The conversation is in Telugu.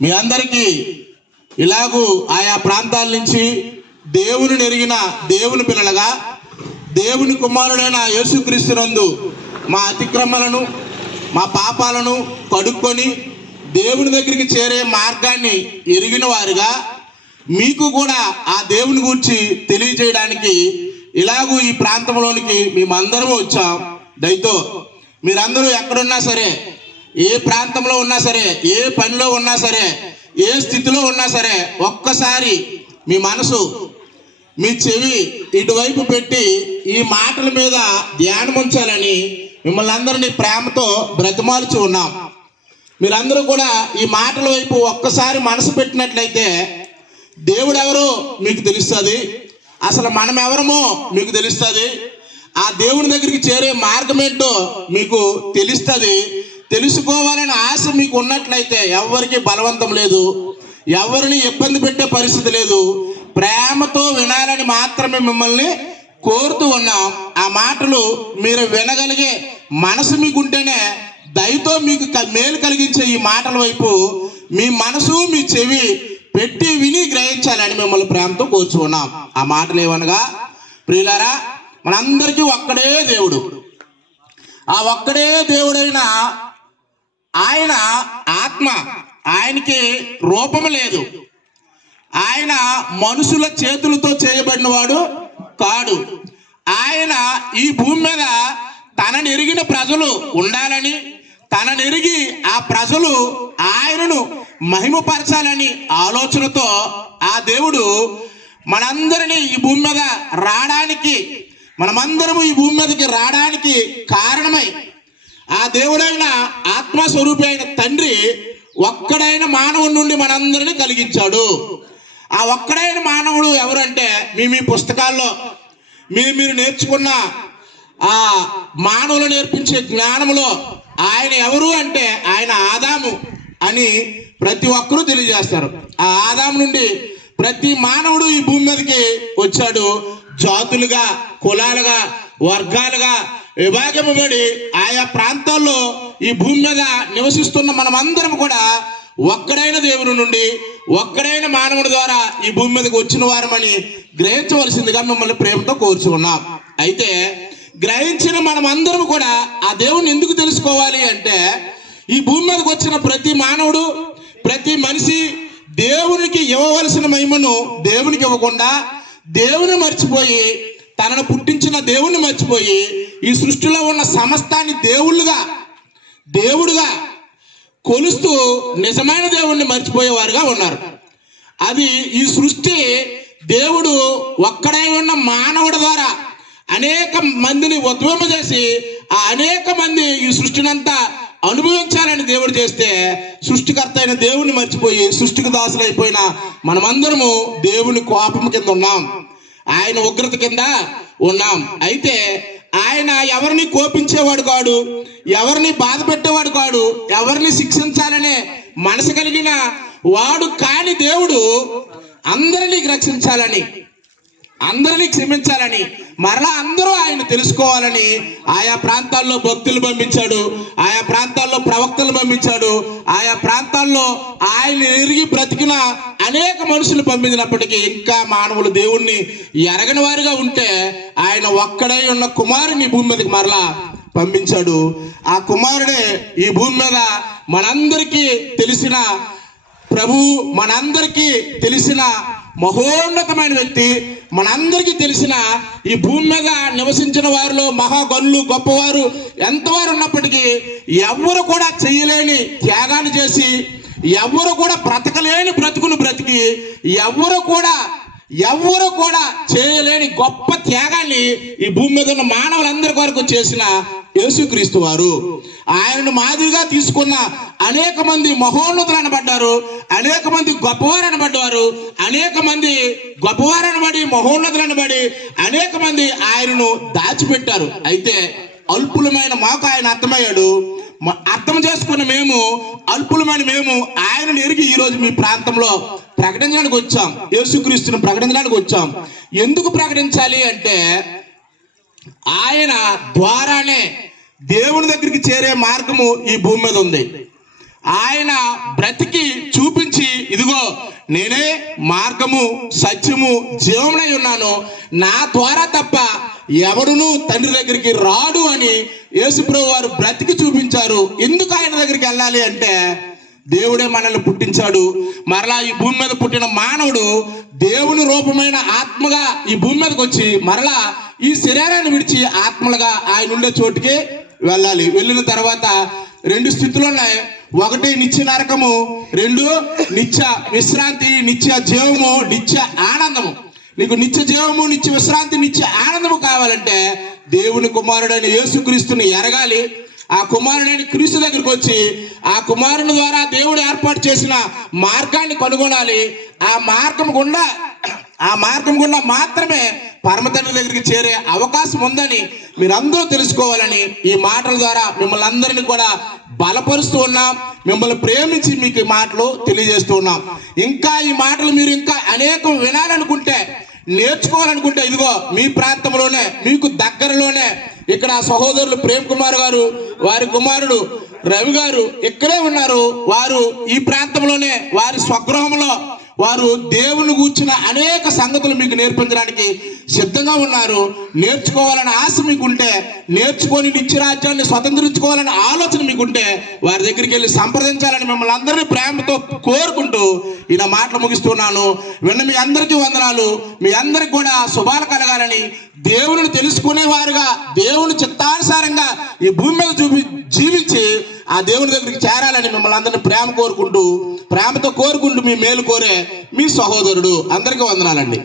మీ అందరికీ ఇలాగూ ఆయా ప్రాంతాల నుంచి దేవుని నెరిగిన దేవుని పిల్లలుగా దేవుని కుమారుడైన యేసుక్రీస్తునందు మా అతిక్రమలను మా పాపాలను కడుక్కొని దేవుని దగ్గరికి చేరే మార్గాన్ని ఎరిగిన వారుగా మీకు కూడా ఆ దేవుని గురించి తెలియజేయడానికి ఇలాగూ ఈ ప్రాంతంలోనికి మేమందరం వచ్చాం. దయతో మీరందరూ ఎక్కడున్నా సరే ఏ ప్రాంతంలో ఉన్నా సరే ఏ పనిలో ఉన్నా సరే ఏ స్థితిలో ఉన్నా సరే ఒక్కసారి మీ మనసు మీ చెవి ఇటువైపు పెట్టి ఈ మాటల మీద ధ్యానం ఉంచాలని మిమ్మల్ని అందరినీ ప్రేమతో బ్రతిమాల్చి ఉన్నాం. మీరందరూ కూడా ఈ మాటల వైపు ఒక్కసారి మనసు పెట్టినట్లయితే దేవుడు ఎవరో మీకు తెలుస్తుంది. అసలు మనం ఎవరమో మీకు తెలుస్తుంది. ఆ దేవుని దగ్గరికి చేరే మార్గం ఏంటో మీకు తెలుస్తుంది. తెలుసుకోవాలనే ఆశ మీకు ఉన్నట్లయితే ఎవరికి బలవంతం లేదు ఎవరిని ఇబ్బంది పెట్టే పరిస్థితి లేదు. ప్రేమతో వినాలని మాత్రమే మిమ్మల్ని కోరుతూ ఉన్నాం. ఆ మాటలు మీరు వినగలిగే మనసు మీకుంటేనే దయతో మీకు క- మేలు కలిగించే ఈ మాటల వైపు మీ మనసు మీ చెవి పెట్టి విని గ్రహించాలని మిమ్మల్ని ప్రేమతో కూర్చున్నాం ఆ మాటలు ఏమనగా ప్రియులారా మనందరికీ ఒక్కడే దేవుడు. ఆ ఒక్కడే దేవుడైన ఆయన ఆత్మ. ఆయనకి రూపం లేదు. ఆయన మనుషుల చేతులతో చేయబడినవాడు కాడు. ఆయన ఈ భూమి మీద తననెరిగిన ప్రజలు ఉండాలని తననెరిగి ఆ ప్రజలు ఆయనను మహిమపరచాలని ఆలోచనతో ఆ దేవుడు మనందరినీ ఈ భూమి మీద రావడానికి మనమందరము ఈ భూమి మీదకి రావడానికి కారణమై ఆ దేవుడైన ఆత్మస్వరూపి అయిన తండ్రి ఒక్కడైన మానవుడి నుండి మనందరినీ కలిగించాడు. ఆ ఒక్కడైన మానవుడు ఎవరంటే మీ మీ పుస్తకాల్లో మీరు మీరు నేర్చుకున్న ఆ మానవులు నేర్పించే జ్ఞానములో ఆయన ఎవరు అంటే ఆయన ఆదాము అని ప్రతి ఒక్కరూ తెలియజేస్తారు. ఆ ఆదాము నుండి ప్రతి మానవుడు ఈ భూమి మీదకి వచ్చాడు. జాతులుగా కులాలుగా వర్గాలుగా విభాగమబడి ఆయా ప్రాంతాల్లో ఈ భూమి మీద నివసిస్తున్న మనమందరం కూడా ఒక్కడైన దేవుని నుండి ఒక్కడైన మానవుడి ద్వారా ఈ భూమి మీదకి వచ్చిన వారమని గ్రహించవలసిందిగా మిమ్మల్ని ప్రేమతో కోరుచున్నాం. అయితే గ్రహించిన మనమందరం కూడా ఆ దేవుని ఎందుకు తెలుసుకోవాలి అంటే ఈ భూమి మీదకి వచ్చిన ప్రతి మానవుడు ప్రతి మనిషి దేవునికి ఇవ్వవలసిన మహిమను దేవునికి ఇవ్వకుండా దేవుని మర్చిపోయి తనను పుట్టించిన దేవుణ్ణి మర్చిపోయి ఈ సృష్టిలో ఉన్న సమస్తాన్ని దేవుళ్ళుగా దేవుడుగా కొలుస్తూ నిజమైన దేవుణ్ణి మర్చిపోయేవారుగా ఉన్నారు. అది ఈ సృష్టి దేవుడు ఒక్కడై ఉన్న మానవుడి ద్వారా అనేక మందిని ఉద్యమం చేసి ఆ అనేక మంది ఈ సృష్టినంతా అనుభవించాలని దేవుడు చేస్తే సృష్టికర్త అయిన దేవుని మర్చిపోయి సృష్టికి దాసులైపోయిన మనమందరము దేవుని కోపం కింద ఉన్నాం. ఆయన ఉగ్రత కింద ఉన్నాం. అయితే ఆయన ఎవరిని కోపించేవాడు కాడు? ఎవరిని బాధ పెట్టేవాడు కాడు? ఎవరిని శిక్షించాలనే మనసు కలిగిన వాడు కాని దేవుడు అందరినీ రక్షించాలని అందరినీ క్షమించాలని మరలా అందరూ ఆయన తెలుసుకోవాలని ఆయా ప్రాంతాల్లో భక్తులు పంపించాడు ఆయా ప్రాంతాల్లో ప్రవక్తలు పంపించాడు ఆయా ప్రాంతాల్లో ఆయన ఎరిగి బ్రతికిన అనేక మనుషులు పంపించినప్పటికీ ఇంకా మానవులు దేవుణ్ణి ఎరగని వారిగా ఉంటే ఆయన ఒక్కడై ఉన్న కుమారుని భూమి మీదకి మరలా పంపించాడు. ఆ కుమారుడే ఈ భూమి మీద మనందరికీ తెలిసిన ప్రభు మనందరికీ తెలిసిన మహోన్నతమైన వ్యక్తి. మనందరికీ తెలిసిన ఈ భూమి మీద నివసించిన వారిలో మహాగనులు గొప్పవారు ఎంతవారు ఉన్నప్పటికీ ఎవరు కూడా చేయలేని త్యాగాలు చేసి ఎవరు కూడా బ్రతకలేని బ్రతుకును బ్రతికి ఎవరు కూడా ఎవరు కూడా చేయలేని గొప్ప త్యాగాన్ని ఈ భూమి మీద ఉన్న మానవులందరి కొరకు చేసిన యేసుక్రీస్తు వారు. ఆయనను మాదిరిగా తీసుకున్న అనేక మంది మహోన్నతులు అనబడ్డారు అనేక మంది గొప్పవారు అనబడ్డారు అనేక మంది గొప్పవారు అనబడి మహోన్నతులు అనబడి అనేక మంది ఆయనను దాచిపెట్టారు. అయితే అల్పులమైన మాకు ఆయన అర్థమయ్యాడు. అర్థం చేసుకున్న మేము అల్పులమైన మేము ఆయన ఎరిగి ఈరోజు మీ ప్రాంతంలో ప్రకటించడానికి వచ్చాం. యేసుక్రీస్తుని ప్రకటించడానికి వచ్చాం. ఎందుకు ప్రకటించాలి అంటే ఆయన ద్వారానే దేవుని దగ్గరికి చేరే మార్గము ఈ భూమి మీద ఉంది. ఆయన బ్రతికి చూపించి ఇదిగో నేనే మార్గము సత్యము జీవమునై ఉన్నాను. నా ద్వారా తప్ప ఎవడును తండ్రి దగ్గరికి రాడు అని యేసుప్రభు వారు బ్రతికి చూపించారు. ఎందుకు ఆయన దగ్గరికి వెళ్ళాలి అంటే దేవుడే మనల్ని పుట్టించాడు. మరలా ఈ భూమి మీద పుట్టిన మానవుడు దేవుని రూపమైన ఆత్మగా ఈ భూమి మీదకి వచ్చి మరలా ఈ శరీరాన్ని విడిచి ఆత్మలుగా ఆయన ఉండే చోటుకి వెళ్ళాలి. వెళ్ళిన తర్వాత రెండు స్థితులు ఉన్నాయి. ఒకటి నిత్య నరకము రెండు నిత్య విశ్రాంతి నిత్య జీవము నిత్య ఆనందము. నీకు నిత్య జీవము నిత్య విశ్రాంతి నిత్య ఆనందము కావాలంటే దేవుని కుమారుడైన యేసుక్రీస్తుని ఎరగాలి. ఆ కుమారుడైన క్రీస్తు దగ్గరికి వచ్చి ఆ కుమారుని ద్వారా దేవుడు ఏర్పాటు చేసిన మార్గాన్ని కనుగొనాలి. ఆ మార్గం గుండా ఆ మార్గం గుండా మాత్రమే పరమతండ్రి దగ్గరికి చేరే అవకాశం ఉందని మీరందరూ తెలుసుకోవాలని ఈ మాటల ద్వారా మిమ్మల్ని అందరినీ కూడా బలపరుస్తూ ఉన్నాం. మిమ్మల్ని ప్రేమించి మీకు ఈ మాటలు తెలియజేస్తూ ఉన్నాం. ఇంకా ఈ మాటలు మీరు ఇంకా అనేకం వినాలనుకుంటే నేర్చుకోవాలనుకుంటే ఇదిగో మీ ప్రాంతంలోనే మీకు దగ్గరలోనే ఇక్కడ సహోదరులు ప్రేమ్ కుమార్ గారు వారి కుమారుడు రవి గారు ఇక్కడే ఉన్నారు. వారు ఈ ప్రాంతంలోనే వారి స్వగృహంలో వారు దేవుని కూర్చున్న అనేక సంగతులు మీకు నేర్పించడానికి సిద్ధంగా ఉన్నారు. నేర్చుకోవాలని ఆశ మీకుంటే నేర్చుకొని నిత్యరాజ్యాన్ని స్వతంత్రించుకోవాలని ఆలోచన మీకుంటే వారి దగ్గరికి వెళ్ళి సంప్రదించాలని మిమ్మల్ని అందరినీ ప్రేమతో కోరుకుంటూ ఈయన మాటలు ముగిస్తున్నాను. విన్న మీ అందరికీ వందనాలు. మీ అందరికి కూడా శుభాలు కలగాలని దేవుని తెలుసుకునేవారుగా దేవుని చిత్తానుసారంగా ఈ భూమి మీద చూపి జీవించి ఆ దేవుని దగ్గరికి చేరాలని మిమ్మల్ని అందరిని ప్రేమ కోరుకుంటూ ప్రేమతో కోరుకుంటూ మీ మేలు కోరే మీ సహోదరుడు. అందరికీ వందనాలండి.